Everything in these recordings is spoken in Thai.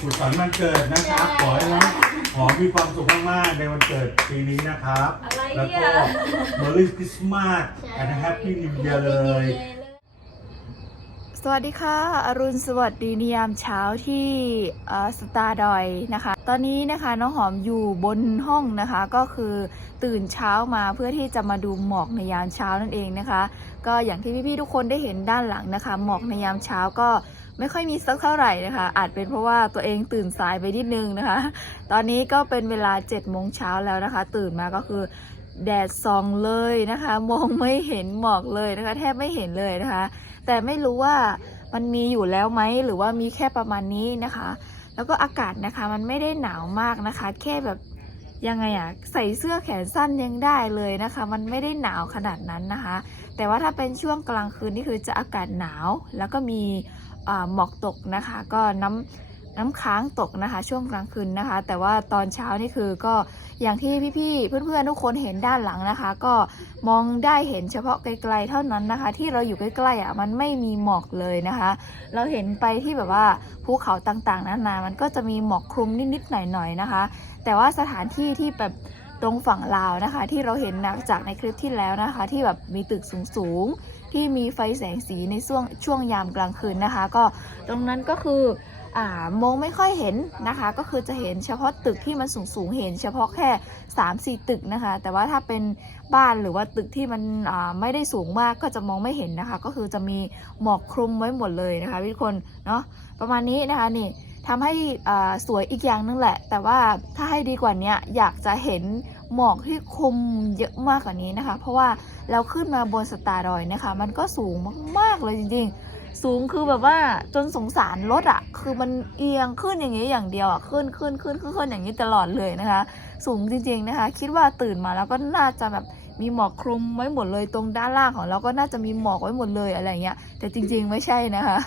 สุขสันต์วันเกิดนะครับ ขอให้น้องหอมมีความสุขมากๆในวันเกิดปีนี้นะครับ อะไรแล้วเนี่ก็ย Merry Christmas and Happy New Year เลย สวัสดีค่ะ อรุณสวัสดีนิยามเช้าที่สตาร์ดอยนะคะ ตอนนี้นะคะน้องหอมอยู่บนห้องนะคะ ก็คือตื่นเช้ามาเพื่อที่จะมาดูหมอกในยามเช้านั่นเองนะคะ ก็อย่างที่พี่ๆทุกคนได้เห็นด้านหลังนะคะ หมอกในยามเช้าก็ ไม่ค่อยมีสักเท่าไหร่นะคะ อาจเป็นเพราะว่าตัวเองตื่นสายไปนิดนึงนะคะ ตอนนี้ก็เป็นเวลา7จ็ดโมงเช้าแล้วนะคะ ตื่นมาก็คือแดดส่องเลยนะคะ มองไม่เห็นหมอกเลยนะคะ แทบไม่เห็นเลยนะคะ แต่ไม่รู้ว่ามันมีอยู่แล้วไหมหรือว่ามีแค่ประมาณนี้นะคะ แล้วก็อากาศนะคะมันไม่ได้หนาวมากนะคะ แค่แบบยังไงอะใส่เสื้อแขนสั้นยังได้เลยนะคะ มันไม่ได้หนาวขนาดนั้นนะคะ แต่ว่าถ้าเป็นช่วงกลางคืนนี่คือจะอากาศหนาวแล้วก็มี หมอกตกนะคะ ก็น้ำน้ำค้างตกนะคะ ช่วงกลางคืนนะคะ แต่ว่าตอนเช้านี่คือก็อย่างที่พี่ๆเพื่อนๆทุกคนเห็นด้านหลังนะคะ ก็มองได้เห็นเฉพาะไกลๆเท่านั้นนะคะ ที่เราอยู่ใกล้ๆอะมันไม่มีหมอกเลยนะคะ เราเห็นไปที่แบบว่าภูเขาต่างๆนานามันก็จะมีหมอกคลุมนิดๆหน่อยๆนะคะ แต่ว่าสถานที่ที่แบบตรงฝั่งลาวนะคะ ที่เราเห็นนะจากในคลิปที่แล้วนะคะ ที่แบบมีตึกสูงๆ ที่มีไฟแสงสีในช่วงช่วงยามกลางคืนนะคะ ก็ตรงนั้นก็คืออ่ามองไม่ค่อยเห็นนะคะ ก็คือจะเห็นเฉพาะตึกที่มันสูงๆเห็น เฉพาะแค่ 3-4 ตึกนะคะ แต่ว่าถ้าเป็นบ้านหรือว่าตึกที่มันอ่าไม่ได้สูงมากก็จะมองไม่เห็นนะคะ ก็คือจะมีหมอกคลุมไว้หมดเลยนะคะทุกคนเนาะประมาณนี้นะคะนี่ทำให้สวยอีกอย่างนึงแหละ แต่ว่าถ้าให้ดีกว่านี้อยากจะเห็น หมอกที่คุมเยอะมากกว่านี้นะคะ เพราะว่าเราขึ้นมาบนสตาร์ดอยนะคะ มันก็สูงมากๆเลยจริงๆ สูงคือแบบว่าจนสงสารรถอะ่ะ คือมันเอียงขึ้นอย่างนี้อย่างเดียวอะ่ะขึ้นขึ้นขึ้นขึ้นขึ้นอย่างนี้ตลอดเลยนะคะ สูงจริงๆนะคะ คิดว่าตื่นมาแล้วก็น่าจะแบบ มีหมอกคลุมไว้หมดเลยตรงด้านล่างของเราก็น่าจะมีหมอกไว้หมดเลยอะไรเงี้ย แต่จริงๆไม่ใช่นะคะ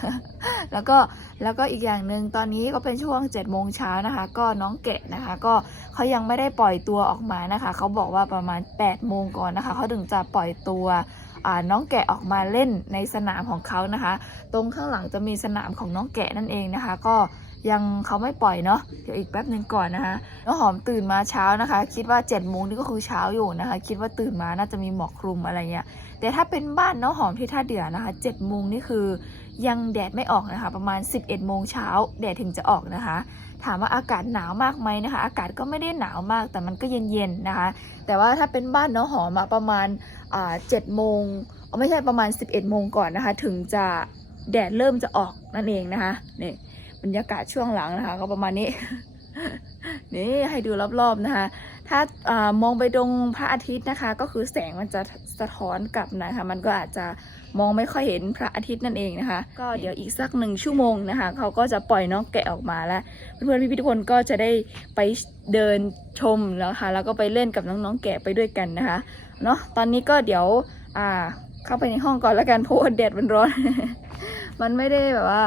แล้วก็แล้วก็อีกอย่างหนึ่งตอนนี้ก็เป็นช่วง7จ็ดโมงเช้านะคะ ก็น้องแกะนะคะ ก็เขายังไม่ได้ปล่อยตัวออกมานะคะ เขาบอกว่าประมาณ8ปดโมงก่อนนะคะเขาถึงจะปล่อยตัวน้องแกะออกมาเล่นในสนามของเขานะคะ ตรงข้างหลังจะมีสนามของน้องแกะนั่นเองนะคะ ก็ ยังเขาไม่ปล่อยเนาะเดี๋ยวอีกแป๊บหนึ่งก่อนนะคะน้องหอมตื่นมาเช้านะคะ คิดว่า7จ็ดโมงนี่ก็คือเช้าอยู่นะคะ คิดว่าตื่นมาน่าจะมีหมอกคลุมอะไรเงี้ยแต่ถ้าเป็นบ้านน้องหอมที่ท่าเดือนะคะ7จ็ดโมงนี่คือยังแดดไม่ออกนะคะ ประมาณ 11บเอ็ดโมงเช้าแดดถึงจะออกนะคะ ถามว่าอากาศหนาวมากไหมนะคะ อากาศก็ไม่ได้หนาวมากแต่มันก็เย็นๆนะคะ แต่ว่าถ้าเป็นบ้านน้องหอมอะประมาณเจ็ดโมงเอาไม่ใช่ประมาณ 11บเอ็ดโมงก่อนนะคะ ถึงจะแดดเริ่มจะออกนั่นเองนะคะนี่ บรรยากาศช่วงหลังนะคะ ก็ประมาณนี้ นี่ให้ดูรอบๆนะคะ ถ้าอามองไปตรงพระอาทิตย์นะคะ ก็คือแสงมันจะสะท้อนกลับนะคะ มันก็อาจจะมองไม่ค่อยเห็นพระอาทิตย์นั่นเองนะคะ ก็เดี๋ยวอีกสักหนึ่งชั่วโมงนะคะ เขาก็จะปล่อยน้องแกะออกมาแล้ว เพื่อนๆพี่ๆทุกคนก็จะได้ไปเดินชมแล้วค่ะ แล้วก็ไปเล่นกับน้องๆแกะไปด้วยกันนะคะ เนาะตอนนี้ก็เดี๋ยวอ่าเข้าไปในห้องก่อนแล้วกันเพราะว่าแดดมันร้อน มันไม่ได้แบบว่า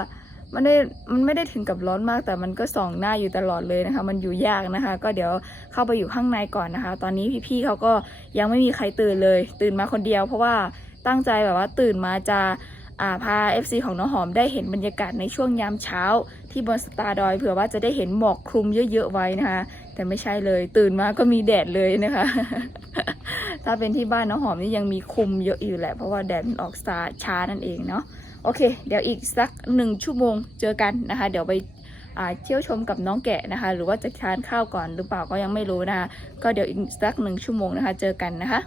มันได้มันไม่ได้ถึงกับร้อนมาก แต่มันก็ส่องหน้าอยู่ตลอดเลยนะคะ มันอยู่ยากนะคะ ก็เดี๋ยวเข้าไปอยู่ข้างในก่อนนะคะ ตอนนี้พี่ๆเขาก็ยังไม่มีใครตื่นเลย ตื่นมาคนเดียว เพราะว่าตั้งใจแบบว่าตื่นมาจะาพา FC ของน้องหอมได้เห็นบรรยากาศในช่วงยามเช้า ที่บนสตาร์ดอยเผื่อว่าจะได้เห็นหมอกคลุมเยอะๆไว้นะคะ แต่ไม่ใช่เลย ตื่นมาก็มีแดดเลยนะคะ ถ้าเป็นที่บ้านน้องหอมนี่ยังมีคลุมเยอะอยู่แหละเพราะว่าแดดมันออกสาช้านั่นเองเนาะ โอเค เดี๋ยวอีกสักหนึ่งชั่วโมงเจอกันนะคะ เดี๋ยวไปเที่ยวชมกับน้องแกะนะคะ หรือว่าจะทานข้าวก่อนหรือเปล่าก็ยังไม่รู้นะคะ ก็เดี๋ยวอีกสักหนึ่งชั่วโมงนะคะ เจอกันนะคะ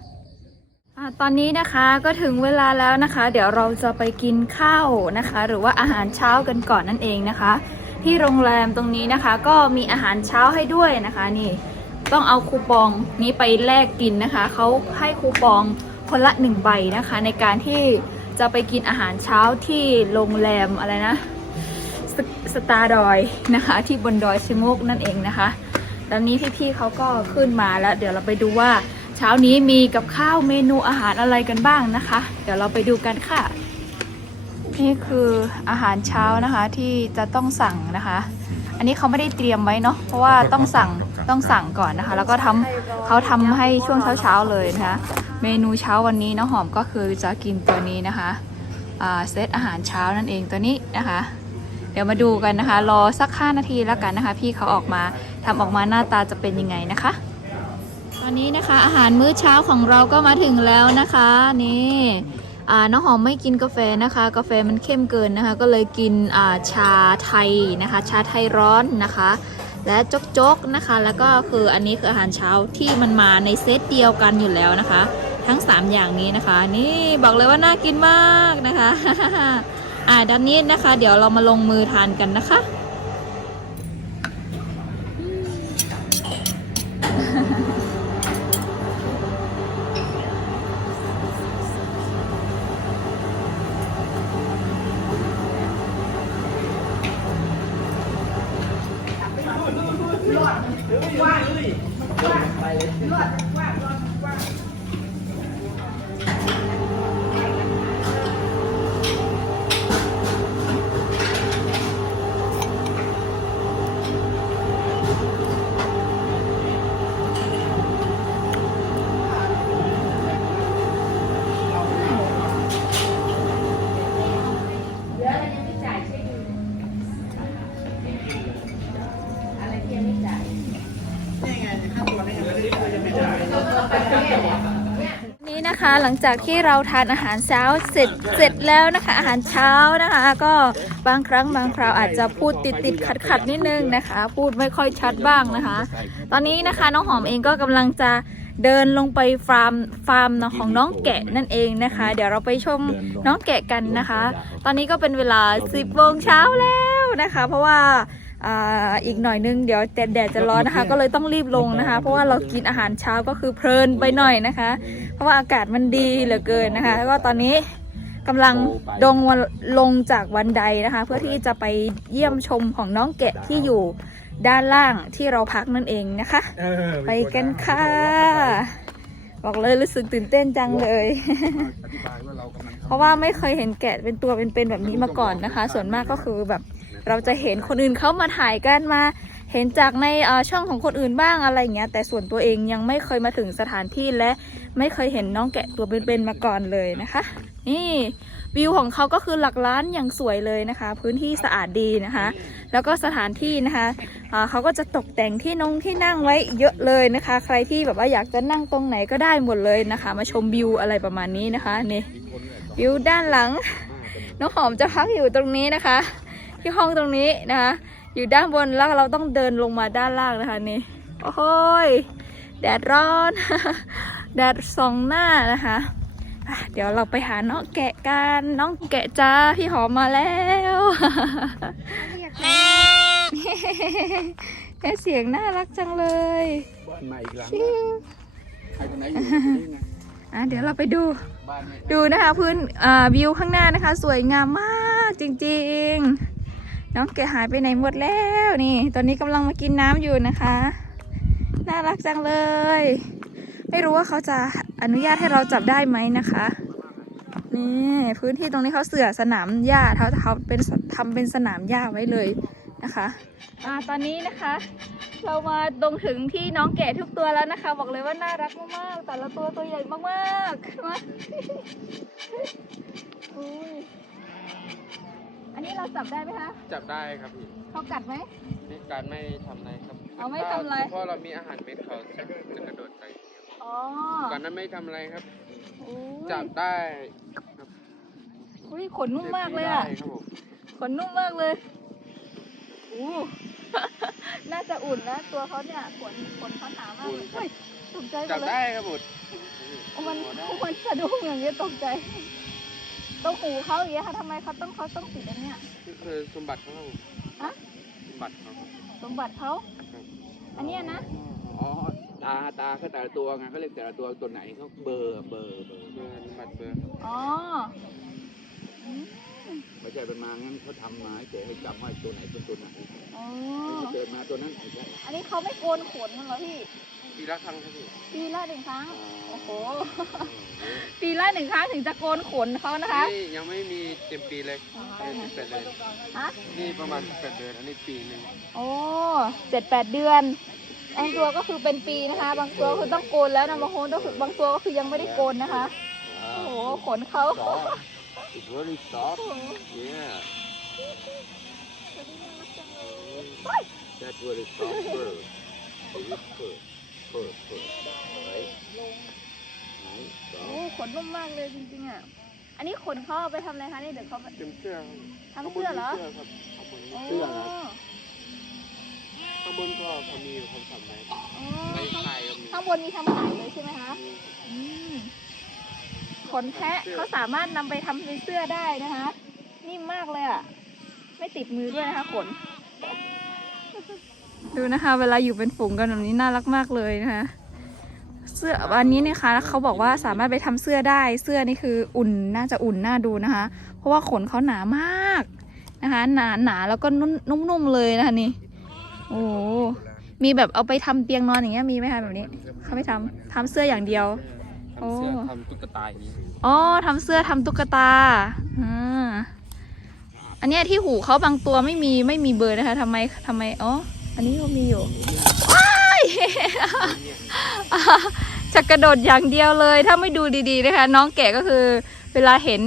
ตอนนี้นะคะก็ถึงเวลาแล้วนะคะ เดี๋ยวเราจะไปกินข้าวนะคะ หรือว่าอาหารเช้ากันก่อนนั่นเองนะคะ ที่โรงแรมตรงนี้นะคะ ก็มีอาหารเช้าให้ด้วยนะคะนี่ต้องเอาคูปองนี้ไปแลกกินนะคะเขาให้คูปองคนละหนึ่งใบนะคะ ในการที่ จะไปกินอาหารเช้าที่โรงแรมอะไรนะสสตาร์ดอยนะคะ ที่บนดอยชะโงกนั่นเองนะคะ ตอนนี้พี่ๆเขาก็ขึ้นมาแล้ว เดี๋ยวเราไปดูว่าเช้านี้มีกับข้าวเมนูอาหารอะไรกันบ้างนะคะ เดี๋ยวเราไปดูกันค่ะ นี่คืออาหารเช้านะคะที่จะต้องสั่งนะคะ อันนี้เขาไม่ได้เตรียมไว้เนาะเพราะว่าต้องสั่งต้องสั่งก่อนนะคะ แล้วก็ทำเขาทำให้ช่วงเช้าๆเลยนะคะ เมนูเช้าวันนี้น้องหอมก็คือจะกินตัวนี้นะคะเซตอาหารเช้านั่นเองตัวนี้นะคะ เดี๋ยวมาดูกันนะคะ รอสัก 5 นาทีแล้วกันนะคะ พี่เขาออกมาทำออกมาหน้าตาจะเป็นยังไงนะคะ ตอนนี้นะคะอาหารมื้อเช้าของเราก็มาถึงแล้วนะคะนี่น้องหอมไม่กินกาแฟนะคะ กาแฟมันเข้มเกินนะคะ ก็เลยกินาชาไทยนะคะ ชาไทยร้อนนะคะ และจกๆนะคะ แล้วก็คืออันนี้คืออาหารเช้าที่มันมาในเซตเดียวกันอยู่แล้วนะคะ ทั้ง 3 อย่างนี้นะคะ นี่บอกเลยว่าน่ากินมากนะคะ อ่าด้านนี้นะคะ เดี๋ยวเรามาลงมือทานกันนะคะเลื หลังจากที่เราทานอาหารเช้าเสร็จเสร็จแล้วนะคะ อาหารเช้านะคะ ก็บางครั้งบางคราวอาจจะพูดติดติดขัดขัดนิดนึงนะคะ พูดไม่ค่อยชัดบ้างนะคะ ตอนนี้นะคะน้องหอมเองก็กำลังจะเดินลงไปฟาร์มฟาร์มของน้องแกะนั่นเองนะคะ เดี๋ยวเราไปชมน้องแกะกันนะคะ ตอนนี้ก็เป็นเวลา 10โมงเช้าแล้วนะคะ เพราะว่า อ่าอีกหน่อยนึงเดี๋ยวแดดแดดจะร้อนนะคะ ก็เลยต้องรีบลงนะคะ เพราะว่าเรากินอาหารเช้าก็คือเพลินไปหน่อยนะคะ เพราะว่าอากาศมันดีเหลือเกินนะคะแล้วก็ตอนนี้กำลังดงวันลงจากวันไดนะคะ เพื่อที่จะไปเยี่ยมชมของน้องแกะที่อยู่ด้านล่างที่เราพักนั่นเองนะคะเออไปกันค่ะ บอกเลยรู้สึกตื่นเต้นจังเลยอธิบายว่าเรากำลังเพราะว่าไม่เคยเห็นแกะเป็นตัวเป็นๆแบบนี้มาก่อนนะคะ ส่วนมากก็คือแบบ เราจะเห็นคนอื่นเขามาถ่ายกันมา เห็นจากในช่องของคนอื่นบ้างอะไรเงี้ยแต่ส่วนตัวเองยังไม่เคยมาถึงสถานที่และไม่เคยเห็นน้องแกะตัวเป็นๆมาก่อนเลยนะคะ นี่วิวของเขาก็คือหลักล้านอย่างสวยเลยนะคะ พื้นที่สะอาดดีนะคะ แล้วก็สถานที่นะคะเขาก็จะตกแต่งที่นงที่นั่งไว้เยอะเลยนะคะ ใครที่แบบว่าอยากจะนั่งตรงไหนก็ได้หมดเลยนะคะ มาชมวิวอะไรประมาณนี้นะคะนี่วิวด้านหลังน้องหอมจะพักอยู่ตรงนี้นะคะ ที่ห้องตรงนี้นะคะอยู่ด้านบนแล้วเราต้องเดินลงมาด้านล่างนะคะนี่โอ้โหยแดดร้อนแดดส่องหน้านะคะอะเดี๋ยวเราไปหาน้องแกะกันน้องแกะจ้าพี่หอมมาแล้วแค่เสียงน่ารักจังเลยบ้านใหม่อีกหลังชิวใครคนไหนอยู่ที่นี่ไงอะเดี๋ยวเราไปดูบ้านเนี่ยดูนะคะพื้นอ่าวิวข้างหน้านะคะ สวยงามมากจริง ๆ น้องแกะหายไปไหนหมดแล้วนี่ ตอนนี้กำลังมากินน้ำอยู่นะคะ น่ารักจังเลย ไม่รู้ว่าเขาจะอนุญาตให้เราจับได้ไหมนะคะนี่พื้นที่ตรงนี้เขาเสือสนามหญ้าเขาเขาเป็นทำเป็นสนามหญ้าไว้เลยนะคะอ่าตอนนี้นะคะ เรามาตรงถึงที่น้องแกะทุกตัวแล้วนะคะ บอกเลยว่าน่ารักมากๆแต่ละตัวตัวใหญ่มากๆมาอุ้ย อันนี้เราจับได้ไหมคะจับได้ครับพี่เขากัดไหมนี่การไม่ทำอะไรครับเอาไม่ทำอะไรเพราะเรามีอาหารเม็ดเขาจะจะกระโดดไปอ๋อก่อนนั้นไม่ทำอะไรครับอุ้ยจับได้อุ้ยขนนุ่มมากเลยอะได้ครับผมขนนุ่มมากเลยอู้น่าจะอุ่นนะตัวเขาเนี่ยขนขนเขาหนามากเลยเฮ้ยตกใจหมจัดบเลยได้ครับผมมันหัวได้มันสะดุ้งอย่างเงี้ยตกใจ ตรงหูเขาอย่างเงี้ยค่ะทำไมเขาต้องเขาต้องติดอันเนี้ยนี่คือสมบัติเขาครับผมฮะสมบัติเขาครับสมบัติเขาอันเนี้ยนะอ๋อตาตาเขาแต่ละตัวไงเขาเรียกแต่ละตัวตัวไหนเขาเบอร์เบอร์เบอร์เบอร์สมบัติเบอร์อ๋ออืมไม่ใช่เป็นมางั้นเขาทำมาให้เฉยให้จำว่าตัวไหนเป็นตัวไหนอ๋อเกิดมาตัวนั้นไม่ใช่อันนี้เขาไม่โกนขนมันเหรอพี่ ปีละครั้งครับพี่ปีละหนึ่งครั้งอ๋อโอ้โห ปีละหนึ่งครั้งถึงจะโกนขนเขานะคะ นี่ยังไม่มีเต็มปีเลยอ๋อเป็นสิบแปดเดือนฮะ นี่ประมาณสิบแปดเดือนอันนี้ปีหนึ่งโอ้เจ็ดแปดเดือนบางตัวก็คือเป็นปีนะคะ บางตัวคือต้องโกนแล้วนะบางคนก็คือบางตัวก็คือยังไม่ได้โกนนะคะอ่าโอ้โห ขนเขา soft it's very soft yeah That word is called fur. Fur, fur, fur, fur. Right? โอ้ขนนุ่มมากเลยจริงๆอะ อันนี้ขนเขาเอาไปทำอะไรคะนี่เดี๋ยวเขาไปเต็มเสื้อครับทำเสื้อเหรอข้างบนมีโอ้เสื้อครับข้างบนก็พอมีคนทำไหมอ๋อไม่ขายก็มีข้างบนมีทำขายเลยใช่ไหมคะ อืมขนแพะเขาสามารถนำไปทำเป็นเสื้อได้นะคะ นิ่มมากเลยอะ ไม่ติดมือด้วยนะคะขน ดูนะคะ เวลาอยู่เป็นฝูงกันแบบนี้น่ารักมากเลยนะคะเสื้ออันนี้นะคะเขาบอกว่าสามารถไปทำเสื้อได้ เสื้อนี่คืออุ่นน่าจะอุ่นน่าดูนะคะ เพราะว่าขนเขาหนามากนะคะ หนาหนาแล้วก็นุ่มนุ่มๆเลยนะคะนี่โอ้มีแบบเอาไปทำเตียงนอนอย่างเงี้ยมีไหมคะแบบนี้เขาไม่ทำทำเสื้ออย่างเดียวโอ้ทำเสื้อทำตุ๊กตาอย่างนี้อ๋อทำเสื้อทำตุ๊กตาอ่าอันนี้ที่หูเขาบางตัวไม่มีไม่มีเบอร์นะคะทำไมทำไมอ๋อ อันนี้ก็มีอยู่ว้ายจะกระโดดอย่างเดียวเลย ถ้าไม่ดูดีๆนะคะ น้องแกะก็คือเวลาเห็น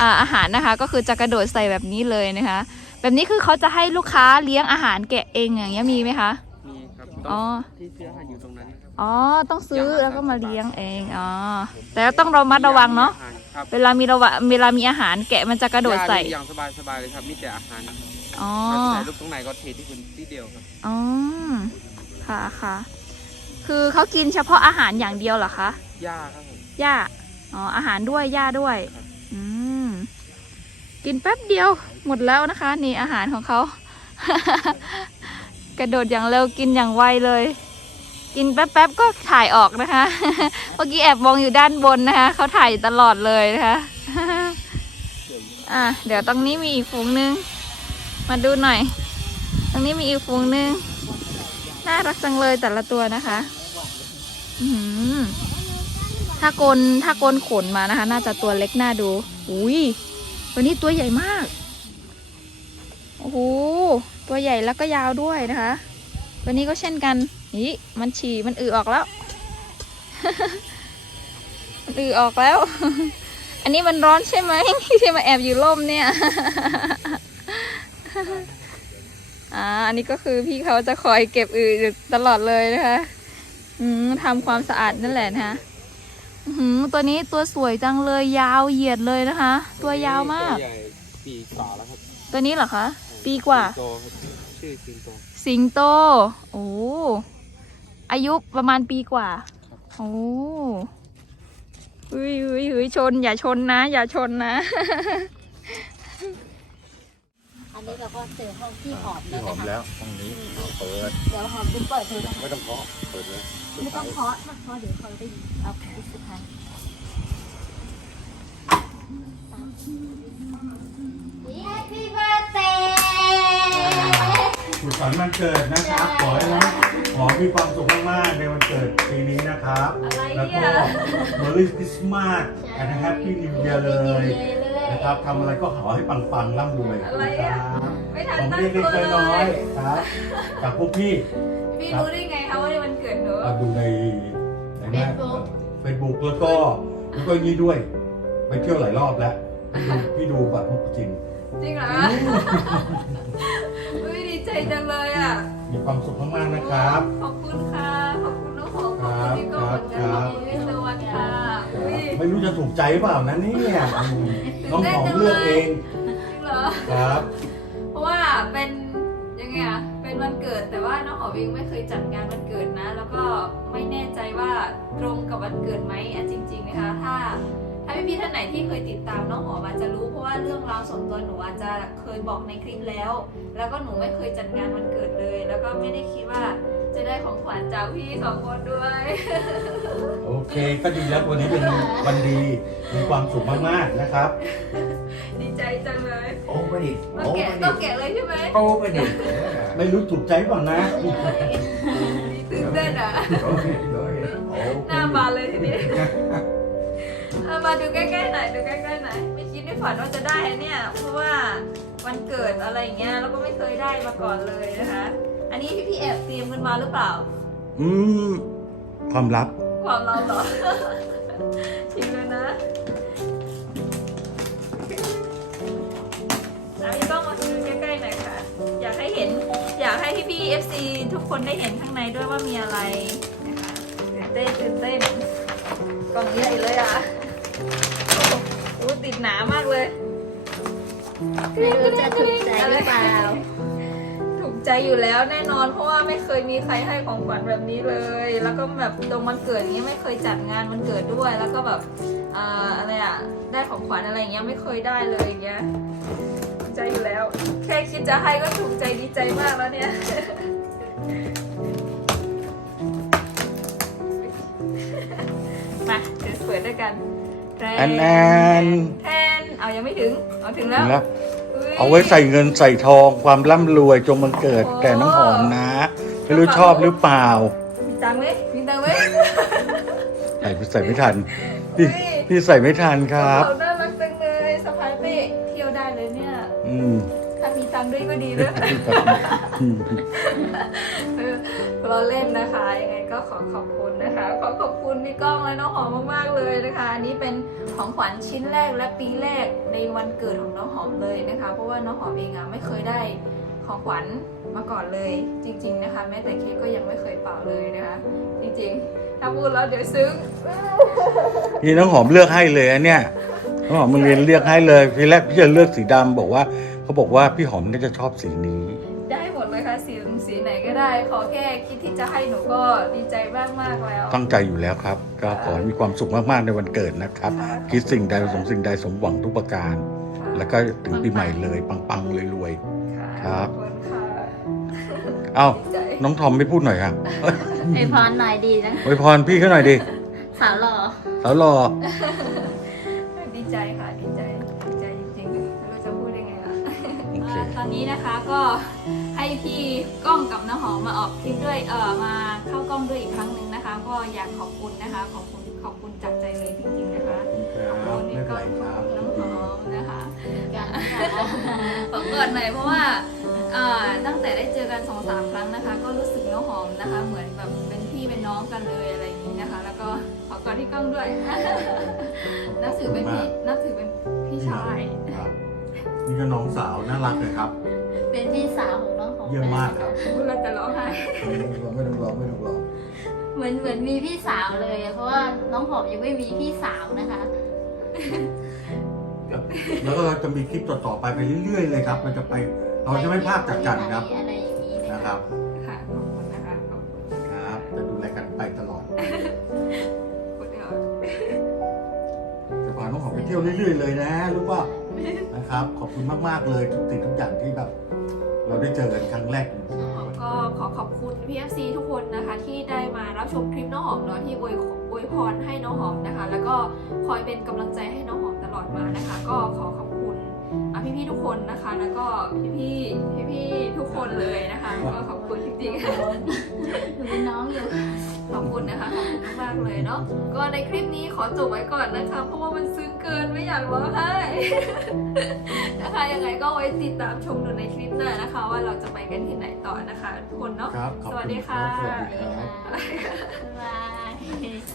อ่าอาหารนะคะ ก็คือจะกระโดดใส่แบบนี้เลยนะคะ แบบนี้คือเขาจะให้ลูกค้าเลี้ยงอาหารแกะเองอย่างเงี้ยมีไหมคะมีครับอ๋อที่เสื้ออาหารอยู่ตรงนั้นนะครับอ๋อต้องซื้อแล้วก็มาเลี้ยงเองอ๋อแต่ต้องระมัดระวังเนาะครับเวลามีระวะเวลามีอาหารแกะมันจะกระโดดใส่ย่าอย่างสบายสบายๆเลยครับมีแต่อาหาร อ๋อใส่ลูกตรงไหนก็เทที่คุณที่เดียวครับอ๋อค่ะค่ะ คือเขากินเฉพาะอาหารอย่างเดียวเหรอคะหญ้าครับผมหญ้าอ๋ออาหารด้วยหญ้าด้วยครับอืมกินแป๊บเดียวหมดแล้วนะคะ นี่อาหารของเขา กระโดดอย่างเร็วกินอย่างไวเลย กินแป๊บๆก็ถ่ายออกนะคะ เมื่อกี้แอบมองอยู่ด้านบนนะคะเขาถ่ายอยู่ตลอดเลยนะคะ อะเดี๋ยวตรงนี้มีอีกฝูงนึง มาดูหน่อย ตรงนี้มีอีกฝูงนึงน่ารักจังเลยแต่ละตัวนะคะถ้าโกนถ้าโกนขนมานะคะ น่าจะตัวเล็กน่าดู อุ้ยตัวนี้ตัวใหญ่มาก โอ้โห ตัวใหญ่แล้วก็ยาวด้วยนะคะ ตัวนี้ก็เช่นกัน นี่มันฉี่ มันอือออกแล้ว มันอือออกแล้ว อันนี้มันร้อนใช่ไหมที่มาแอบอยู่ร่มเนี่ย อ่าอันนี้ก็คือพี่เขาจะคอยเก็บอืออยู่ตลอดเลยนะคะอืมทำความสะอาดนั่นแหละนะคะอื้อหือตัวนี้ตัวสวยจังเลยยาวเหยียดเลยนะคะ ตัวยาวมาก ตัวใหญ่ปีกว่าแล้วครับตัวนี้เหรอคะปีกว่า สิงโตครับชื่อสิงโต สิงโต โอ้อายุประมาณปีกว่าโอ้เฮ้ยเฮ้ยเฮ้ยชน อย่าชนนะ อย่าชนนะอั นนี้เราก็เจอห้องที่หอมที่หอมแล้วห้องนี้เปิดเดี๋ยวหอมจะเปิดดูนะไม่ต้องเคาะเปิดเลยไม่ต้องเคาะนะเพราะเดี๋ยวเขาได้ยินเอาไปสุดท้าย Happy birthday สุขสันต์วันเกิดนะครับ ขอให้น้องขอมีความสุขมากๆในวันเกิดปีนี้นะครับอะไรแล้วเนี่ก็ย Merry Christmas and Happy New Year เลย นะครับทำอะไรก็ขอให้ปังๆร่ำรวยอะไรนะอะครับไม่ทันของตั้งเล็กตัวๆเลน้อยย ๆครับจากพวกพี่พี่รู้ได้ไงคะว่าในวันเกิดหนูเอาดูในในหน้าเฟซบุ๊กแล้วก็แล้วก็นี่ด้วยไปเที่ยวหลายรอบแล้วพี่ดูพี่ดูแบบมุกจริง จริงเหรออุ้ยดีใจจังเลยอะมีความสุขมากๆนะครับ ขอบคุณค่ะ ขอบคุณน้องหอมขอบคุณพี่โก้เหมือนกันคขรัอบบคุณพี่สวัสดิ์ค่ะอุ้ยไม่รู้จะถูกใจเปล่านะเนี่ยอืม น้องหอมเลือกเองจริงเหรอ ครับเพราะว่าเป็นยังไงอะเป็นวันเกิดแต่ว่าน้องหอมเองไม่เคยจัดงานวันเกิดนะ แล้วก็ไม่แน่ใจว่าตรงกับวันเกิดไหมอะจริง ๆ นะคะ ถ้าถ้าพี่ๆท่านไหนที่เคยติดตามน้องหอมอาจจะรู้เพราะว่าเรื่องราวส่วนตัวหนูอาจจะเคยบอกในคลิปแล้ว แล้วก็หนูไม่เคยจัดงานวันเกิดเลย แล้วก็ไม่ได้คิดว่า จะได้ของขวัญจากพี่สองคนด้วย โอเคก็ดีแล้ววันนี้เป็นวันดีมีความสุขมากๆนะครับ ดีใจจังเลยโอ้ประดิษฐ์ต้องโอ้แกะประต้ดิองษฐ์แกะเลยใช่ไหมโอ้ประดิษฐ์ไม่รู้ถูกใจเปล่านะตื่นเต้นอะ โอ้ประดิษฐ์โอ้ประดิษฐ์โอ้หน้าบานเลยทีนี้เอามาดูใกล้ๆหน่อยดูใกล้ๆหน่อยไม่คิดไม่ฝันว่าจะได้เนี่ย เพราะว่าวันเกิดอะไรอย่างเงี้ยแล้วก็ไม่เคยได้มาก่อนเลยนะคะ อันนี้พี่พี่ๆแอบเตรียมกันมาหรือเปล่า อืม ความลับ ความเราเหรอ ชิมเลยนะเอาพี่ต้องมาดูใกล้ๆหน่อยค่ะ อยากให้เห็น อยากให้ PFC ทุกคนได้เห็นข้างในด้วยว่ามีอะไรนะคะตื่นเต้นตื่นเต้นกล่องใหญ่เลยอะโอ้โหติดหนามากเลย ไม่รู้จะถูกใจหรือเปล่าถูก ใจอยู่แล้วแน่นอนเพราะว่าไม่เคยมีใครให้ของขวัญแบบนี้เลย แล้วก็แบบตรงวันเกิดอย่างเงี้ยไม่เคยจัดงานวันเกิดด้วย แล้วก็แบบอ่าอะไรอะได้ของขวัญอะไรอย่างเงี้ยไม่เคยได้เลยอย่างเงี้ยถูกใจอยู่แล้ว แค่คิดจะให้ก็ถูกใจดีใจมากแล้วเนี่ยมาเดี๋ยวเปิดด้วยกันแทแอนแอนแทนเอายังไม่ถึงเอาถึงแล้วแล้วย เอาไว้ใส่เงินใส่ทองความร่ำรวยจงบังเกิดโอ้แต่น้องหอมนะ ไม่รู้ชอบหรือเปล่า มีตังค์ไหมมีตังค์ไหมใส่ใส่ไม่ทันพี่เฮ้ยพี่ใส่ไม่ทันครับ เขาน่ารักจังเลยสะพายเป้เที่ยวได้เลยเนี่ย อืมถ้ามีตังค์ด้วยก็ดีด้วยเออเราเล่นนะคะ ยังไงก็ขอขอบคุณนะคะ ขอขอบคุณพี่ก้องและน้องหอมมากๆเลยนะคะอันนี้เป็นของขวัญชิ้นแรกและปีแรกในวันเกิดของน้องหอมเลยนะคะ เพราะว่าน้องหอมเองอะไม่เคยได้ของขวัญมาก่อนเลยจริง ๆนะคะ แม้แต่เค้กก็ยังไม่เคยเป่าเลยนะคะ จริงๆ ถ้าพูดแล้วเดี๋ยวซึ้งนี่น้องหอมเลือกให้เลยอันเนี่ยน้องหอมมึงเรียนเลือกให้เลยทีแรกพี่จะเลือกสีดำบอกว่าเขาบอกว่าพี่หอมน่าจะชอบสีนี้ ไหนก็ได้ ขอแค่คิดที่จะให้หนูก็ดีใจมากมากๆแล้ว ตั้งใจอยู่แล้วครับ ก็ขอให้มีความสุขมากๆในวันเกิดนะครับ คิดสิ่งใดสมสิ่งใดสมหวังทุกประการ แล้วก็ถึงปีใหม่เลยปังๆเลยรวยครับขอบคุณค่ะเอ้าดีใจน้องทอมไม่พูดหน่อยครับไอพรหน่อยดีนะอวยพรพี่เขาหน่อยดิสาวหล่อสาวหล่อดีใจค่ะดีใจดีใจจริงๆไม่รู้จะพูดยังไงละโอเคตอนนี้นะคะก็ ให้พี่ก้องกับน้าหอมมาออกคลิปด้วยเออมาเข้ากล้องด้วยอีกครั้งหนึ่งนะคะ ก็อยากขอบคุณนะคะ ขอบคุณขอบคุณจากใจเลยจริงๆนะคะขอบคุณพี่ก้องขอบคุณน้องหอมนะคะกันค่ะขอเกิดหน่อยเพราะว่าเอ่อตั้งแต่ได้เจอกันสองสามครั้งนะคะ ก็รู้สึกน้องหอมนะคะ เหมือนแบบเป็นพี่เป็นน้องกันเลยอะไรอย่างนี้นะคะ แล้วก็ขอกอดที่กล้องด้วยนับถือเป็นพี่นับถือเป็นพี่ชายครับ นี่ก็น้องสาวน่ารักเลยครับ เป็นพี่สาวของน้องของเยี่ยมมากครับ พูดแล้วจะร้องไห้ ไม่ต้องร้องไม่ต้องร้องเหมือนเหมือนมีพี่สาวเลยเพราะว่าน้องหอมยังไม่มีพี่สาวนะคะ แล้วก็เราจะมีคลิปต่อๆไปไปเรื่อยๆเลยครับ มันจะไปเราจะไม่พลาดจากกันครับอะไรอย่างนี้นะนะครับค่ะขอบคุณนะคะขอบคุณครับจะดูแลกันไปตลอดคุณเดียวจะพาน้องหอมไปเที่ยวเรื่อยๆเลยนะรู้ป่ะ นะครับ ขอบคุณมาก ๆ เลยทุกสิ่งทุกอย่างที่แบบเราได้เจอกันครั้งแรก ก็ขอขอบคุณ PFC ทุกคนนะคะที่ได้มารับชมคลิปน้องหอมเนาะที่อวยอวยพรให้น้องหอมนะคะ แล้วก็คอยเป็นกำลังใจให้น้องหอมตลอดมานะคะ ก็ขอขอบคุณอะพี่ๆทุกคนนะคะ แล้วก็พี่ๆพี่ๆทุกคนเลยนะคะ ก็ขอบคุณจริงๆหนูเป็นน้องอยู่ ขอบคุณนะคะขอบคุณมากๆเลยเนาะก็ในคลิปนี้ขอจบไว้ก่อนนะคะ เพราะว่ามันซึ้งเกินไม่อยากร้องไห้นะคะยังไงก็ไว้ติดตามชมดูในคลิปหน้านะคะ ว่าเราจะไปกันที่ไหนต่อนะคะ ทุกคนเนาะครับขอบสวัสคุณดีครัค่ะ บสวัสดีครับ บ๊ายบาย